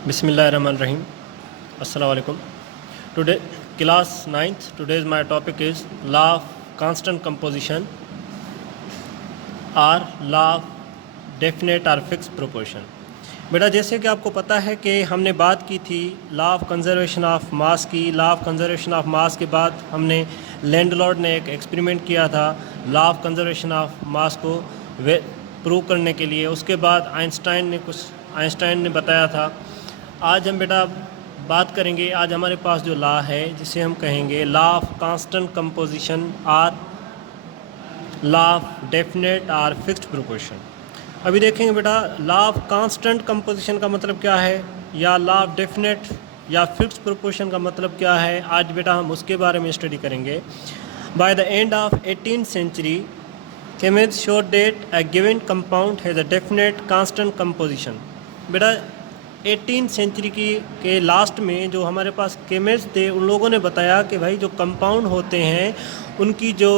Bismillahirrahmanirrahim. Assalamu alaikum. Today, class 9th. Today's my topic is law of constant composition or law of definite or fixed proportion. बेटा जैसे कि आपको पता है कि हमने बात की थी law of conservation of mass की। Law of conservation of mass के बाद हमने लैंडलॉर्ड ने एक एक्सपेरिमेंट किया था law of conservation of mass को प्रूव करने के लिए। उसके बाद आइंस्टाइन ने बताया था। आज हम बेटा बात करेंगे, आज हमारे पास जो लॉ है जिसे हम कहेंगे लॉ ऑफ कांस्टेंट कंपोजिशन और लॉ ऑफ डेफिनेट और फिक्स्ड प्रोपोर्शन। अभी देखेंगे बेटा लॉ ऑफ कांस्टेंट कंपोजिशन का मतलब क्या है या लॉ ऑफ डेफिनेट या फिक्स्ड प्रोपोर्शन का मतलब क्या है। आज बेटा हम उसके बारे में स्टडी करेंगे। By the end of 18th century chemist showed that a given compound has a definite constant composition. बेटा 18th century के लास्ट में जो हमारे पास केमिस्ट थे उन लोगों ने बताया कि भाई जो कंपाउंड होते हैं उनकी जो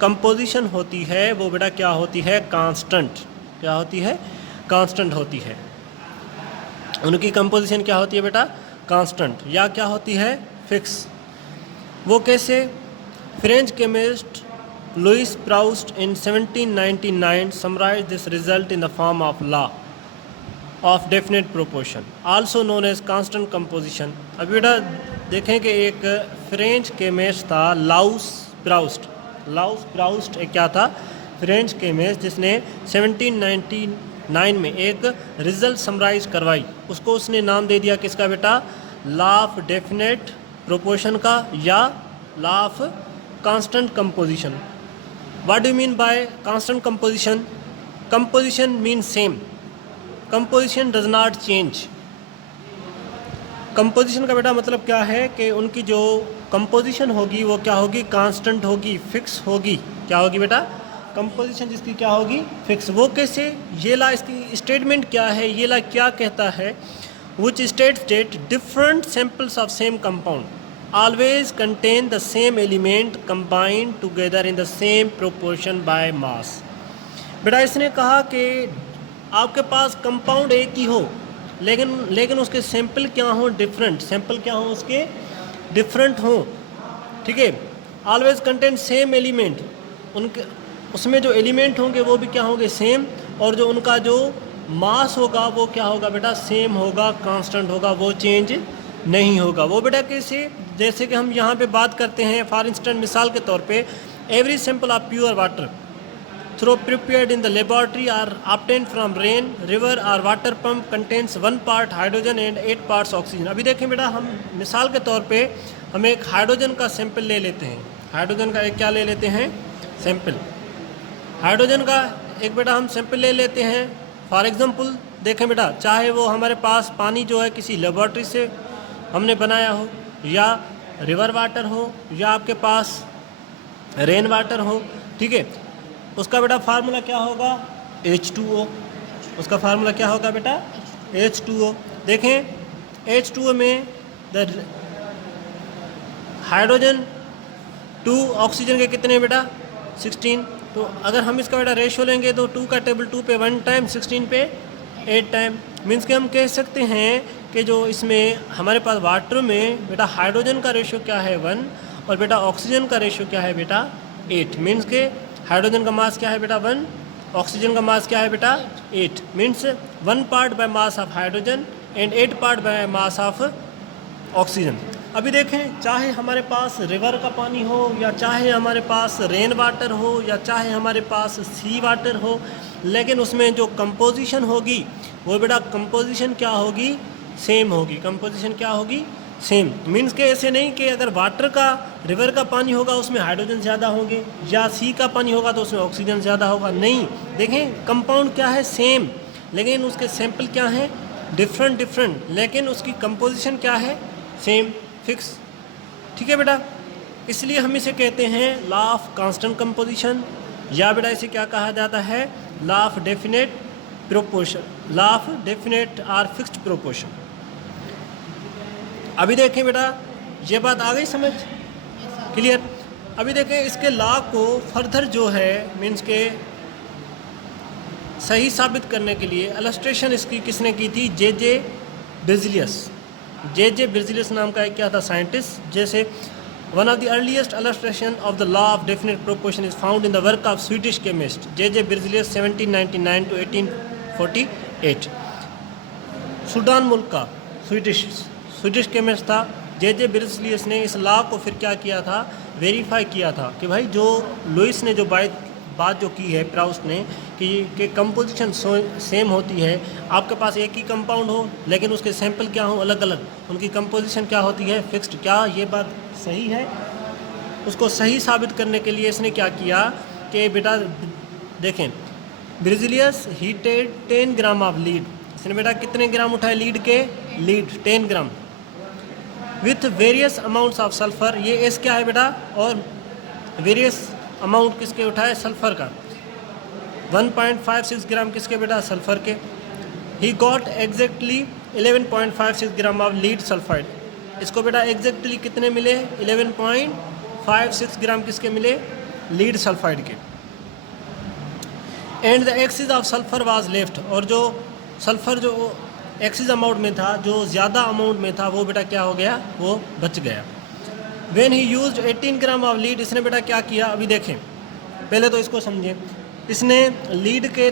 कंपोजिशन होती है वो बेटा क्या होती है, कांस्टेंट। क्या होती है? कांस्टेंट होती है। उनकी कंपोजिशन क्या होती है बेटा? कांस्टेंट। या क्या होती है? फिक्स। वो कैसे? French chemist Louis Proust in 1799 summarise this result in the form of law of definite proportion also known as constant composition. अब बेटा देखें कि एक फ्रेंच केमिस्ट था लाउस प्राउस्ट एक क्या था? फ्रेंच केमिस्ट जिसने 1799 में एक रिजल्ट समराइज करवाई। उसको उसने नाम दे दिया किसका बेटा? लॉ ऑफ डेफिनेट प्रोपोर्शन का या law of constant composition. What do you mean by constant composition? Composition mean same, composition does not change. Composition का बेटा मतलब क्या है कि उनकी जो कंपोजिशन होगी वो क्या होगी? कांस्टेंट होगी, फिक्स होगी। क्या होगी बेटा? कंपोजिशन जिसकी क्या होगी? फिक्स। वो कैसे? ये ला इसकी स्टेटमेंट क्या है? ये ला क्या कहता है? Which state different samples of same compound always contain the same element combined together in the same proportion by mass. बेटा इसने कहा कि आपके पास कंपाउंड एक ही हो लेकिन उसके सैंपल क्या हो? डिफरेंट। सैंपल क्या हो? उसके डिफरेंट हो। ठीक है। ऑलवेज कंटेन सेम एलिमेंट, उनके उसमें जो एलिमेंट होंगे वो भी क्या होंगे? सेम। और जो उनका जो मास होगा वो क्या होगा बेटा? सेम होगा, कांस्टेंट होगा, वो चेंज नहीं होगा। वो बेटा कैसे? जैसे कि हम यहाँ पे बात करते हैं फॉर इंस्टेंट, मिसाल के तौर पे every sample of pure water through prepared in the laboratory or obtained from rain, river or water pump contains 1 part hydrogen and 8 parts oxygen। अभी देखें बेटा हम मिसाल के तौर पे हम एक हाइड्रोजन का सैंपल ले लेते हैं। हाइड्रोजन का एक क्या ले लेते हैं? सैंपल। हाइड्रोजन का एक बेटा हम सैंपल ले लेते हैं। फॉर एग्जांपल देखें बेटा, चाहे वो हमारे पास पानी जो है किसी लेबॉर्ट्री से हमने बनाया हो या रिवर वाटर हो या आपके पास रेन वाटर हो। ठीक है। उसका बेटा फार्मूला क्या होगा? H2O। उसका फार्मूला क्या होगा बेटा? H2O। देखें H2O में द हाइड्रोजन 2 ऑक्सीजन के कितने बेटा? 16। तो अगर हम इसका बेटा रेशियो लेंगे तो 2 का टेबल 2 पे 1 टाइम, 16 पे 8 टाइम। मीन्स कि हम कह सकते हैं कि जो इसमें हमारे पास वाटर में बेटा हाइड्रोजन का रेशियो क्या है? 1 और बेटा ऑक्सीजन का रेशियो क्या है बेटा? 8। मीन्स के हाइड्रोजन का मास क्या है बेटा? 1। ऑक्सीजन का मास क्या है बेटा? 8। Means 1 part by mass of hydrogen and 8 part by mass of oxygen. अभी देखें चाहे हमारे पास रिवर का पानी हो या चाहे हमारे पास रेन वाटर हो या चाहे हमारे पास सी वाटर हो, लेकिन उसमें जो कंपोजिशन होगी वो बेटा कंपोजिशन क्या होगी? सेम होगी। कंपोजिशन क्या होगी? सेम। मीन्स के ऐसे नहीं कि अगर वाटर का रिवर का पानी होगा उसमें हाइड्रोजन ज़्यादा होंगे या सी का पानी होगा तो उसमें ऑक्सीजन ज़्यादा होगा। नहीं, देखें कंपाउंड क्या है? सेम, लेकिन उसके सैंपल क्या हैं? डिफरेंट। लेकिन उसकी कंपोजिशन क्या है? Same, fix. ठीक है बेटा। इसलिए हम इसे कहते हैं लॉ ऑफ कांस्टेंट कंपोजिशन या बेटा इसे क्या कहा जाता है? Law of definite proportion, law of definite और फिक्स्ड प्रोपोर्शन। अभी देखें बेटा ये बात आ गई समझ? क्लियर? अभी देखें इसके लॉ को फर्दर जो है मीन्स के सही साबित करने के लिए इलस्ट्रेशन इसकी किसने की थी? जे बेरिलियस, जे बेरिलियस नाम का एक क्या था साइंटिस्ट, जैसे one of the earliest illustration of the law of definite proportion is found in the work of Swedish chemist J Berzelius 1799 to 1848। Sweden मुल्क का स्वीडिश केमिस्ट था जे बेरिलियस ने इस लॉ को फिर क्या किया था, वेरीफाई किया था कि भाई जो लुईस ने जो बात जो की है प्राउस्ट ने कि कंपोजिशन सेम होती है, आपके पास एक ही कंपाउंड हो लेकिन उसके सैंपल क्या हो अलग अलग, उनकी कंपोजिशन क्या होती है फिक्स्ड, क्या ये बात सही है? उसको सही साबित करने के लिए इसने क्या किया कि बेटा देखें, बेरिलियस हीटेड 10 ग्राम ऑफ लीड, इसने बेटा कितने ग्राम उठाए लीड के, lead 10 gram with various amounts of sulphur, ये एस क्या है बेटा, और वेरियस अमाउंट किसके उठाए, सल्फर का, 1.56 ग्राम किसके बेटा, सल्फर के। He got exactly 11.56 gram of lead sulphide, इसको बेटा एग्जैक्टली कितने मिले, 11.56 ग्राम किसके मिले, लीड सल्फाइड के। And the axis of sulphur was left, और जो सल्फर जो एक्सिस अमाउंट में था, जो ज़्यादा अमाउंट में था, वो बेटा क्या हो गया, वो बच गया। When he used 18 gram of lead, इसने बेटा क्या किया, अभी देखें पहले तो इसको समझें, इसने लीड के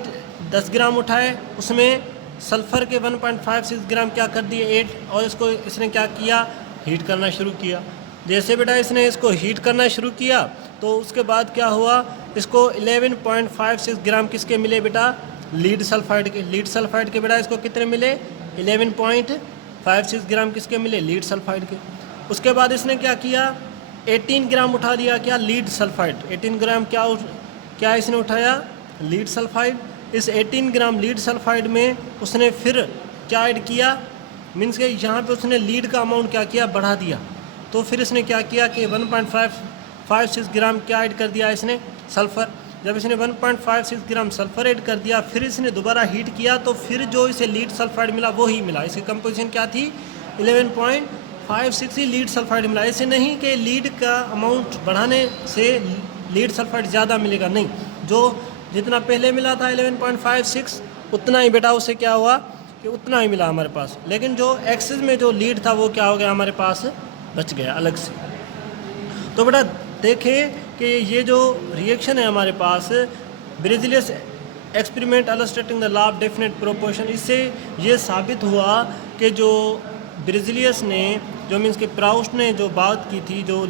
10 ग्राम उठाए, उसमें सल्फ़र के 1.56 ग्राम क्या कर दिए, 8, और इसको इसने क्या किया, हीट करना शुरू किया। जैसे बेटा इसने इसको हीट करना शुरू किया तो उसके बाद क्या हुआ, इसको 11.56 ग्राम किसके मिले बेटा, लीड सल्फाइड के। लीड सल्फाइड के बेटा इसको कितने मिले, 11.56 ग्राम किसके मिले, लीड सल्फाइड के। उसके बाद इसने क्या किया, 18 ग्राम उठा दिया क्या, लीड सल्फाइड, 18 ग्राम क्या इसने उठाया, लीड सल्फाइड। इस 18 ग्राम लीड सल्फाइड में उसने फिर क्या ऐड किया, मीन्स के यहाँ पे उसने लीड का अमाउंट क्या किया, बढ़ा दिया। तो फिर इसने क्या किया कि 1.56 ग्राम क्या ऐड कर दिया इसने, सल्फ़र। जब इसने 1.56 ग्राम सल्फ़र ऐड कर दिया, फिर इसने दोबारा हीट किया तो फिर जो इसे लीड सल्फाइड मिला वो ही मिला। इसकी कंपोजिशन क्या थी, 11.56 ही लीड सल्फाइड मिला। ऐसे नहीं कि लीड का अमाउंट बढ़ाने से लीड सल्फाइड ज़्यादा मिलेगा, नहीं, जो जितना पहले मिला था 11.56 उतना ही बेटा उसे क्या हुआ कि उतना ही मिला हमारे पास, लेकिन जो एक्सिस में जो लीड था वो क्या हो गया, हमारे पास बच गया अलग से। तो बेटा देखें कि ये जो रिएक्शन है हमारे पास, Berzelius experiment illustrating the law of definite proportion, इससे ये साबित हुआ कि जो बेरिलियस ने जो मीन्स कि प्राउस्ट ने जो बात की थी, जो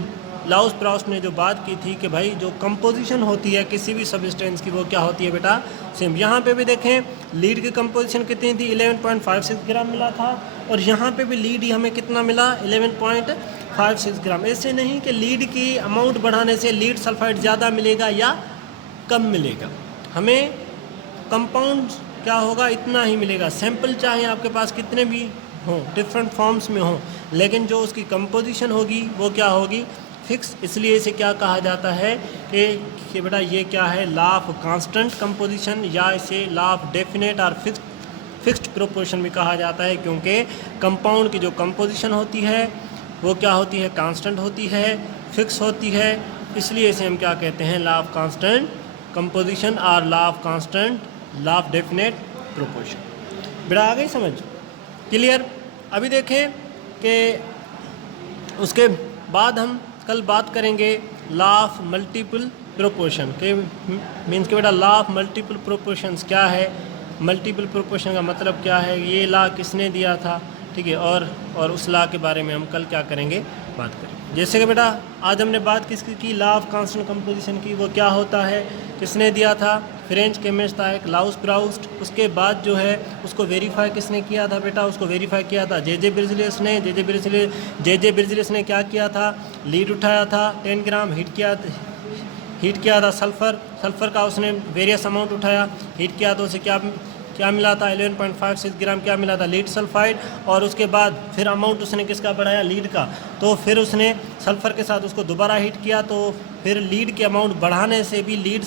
लाउस प्राउस्ट ने जो बात की थी कि भाई जो कंपोजिशन होती है किसी भी सब्सटेंस की वो क्या होती है बेटा, सेम। यहाँ पे भी देखें लीड की कंपोजिशन कितनी थी, 11.56 ग्राम मिला था, और यहाँ पे भी लीड ही हमें कितना मिला, 11.56 ग्राम। ऐसे नहीं कि लीड की अमाउंट बढ़ाने से लीड सल्फाइड ज़्यादा मिलेगा या कम मिलेगा, हमें कंपाउंड क्या होगा इतना ही मिलेगा। सैंपल चाहे आपके पास कितने भी हों, डिफरेंट फॉर्म्स में हों, लेकिन जो उसकी कंपोजिशन होगी वो क्या होगी, फिक्स। इसलिए इसे क्या कहा जाता है कि बेटा ये क्या है, लॉ ऑफ कांस्टेंट कंपोजिशन, या इसे लॉ ऑफ डेफिनेट और फिक्स्ड प्रोपोर्शन भी कहा जाता है, क्योंकि कंपाउंड की जो कंपोजिशन होती है वो क्या होती है, कांस्टेंट होती है, फिक्स होती है। इसलिए इसे हम क्या कहते हैं, लॉ ऑफ कांस्टेंट कंपोजिशन और law of constant, law of definite proportion. बेटा आ गई समझ, क्लियर। अभी देखें कि उसके बाद हम कल बात करेंगे लॉ ऑफ मल्टीपल प्रोपोर्शन के, मीन्स के बेटा लॉ ऑफ मल्टीपल प्रोपोर्शंस क्या है, मल्टीपल प्रोपोर्शन का मतलब क्या है, ये लॉ किसने दिया था, ठीक है, और उस लॉ के बारे में हम कल क्या करेंगे, बात करेंगे। जैसे कि बेटा आज हमने बात किसकी की, लॉ ऑफ कांस्टेंट कंपोजिशन की, वो क्या होता है, किसने दिया था, फ्रेंच केमिस्ट था एक लाउस प्राउस्ट। उसके बाद जो है उसको वेरीफाई किसने किया था बेटा, उसको वेरीफाई किया था जे बेरिलियस ने। जे बेरिलियस ने क्या किया था, लीड उठाया था 10 ग्राम, हीट किया था सल्फ़र का उसने वेरियस अमाउंट उठाया, हीट किया तो उसे क्या मिला था, 11.56 ग्राम क्या मिला था, लीड सल्फाइड। और उसके बाद फिर अमाउंट उसने किसका बढ़ाया, लीड का। तो फिर उसने सल्फ़र के साथ उसको दोबारा हीट किया, तो फिर लीड के अमाउंट बढ़ाने से भी लीड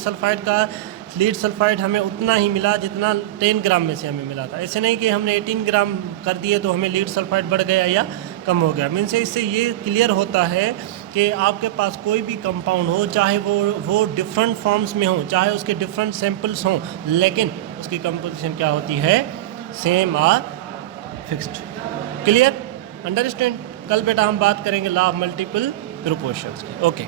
सल्फाइड हमें उतना ही मिला जितना 10 ग्राम में से हमें मिला था। ऐसे नहीं कि हमने 18 ग्राम कर दिए तो हमें लीड सल्फाइड बढ़ गया या कम हो गया। मीन्स इससे ये क्लियर होता है कि आपके पास कोई भी कंपाउंड हो, चाहे वो डिफरेंट फॉर्म्स में हो, चाहे उसके डिफरेंट सैंपल्स हों, लेकिन उसकी कंपोजिशन क्या होती है, सेम और फिक्स्ड। Clear, understand. कल बेटा हम बात करेंगे लॉ ऑफ मल्टीपल प्रोपोर्शंस की। ओके।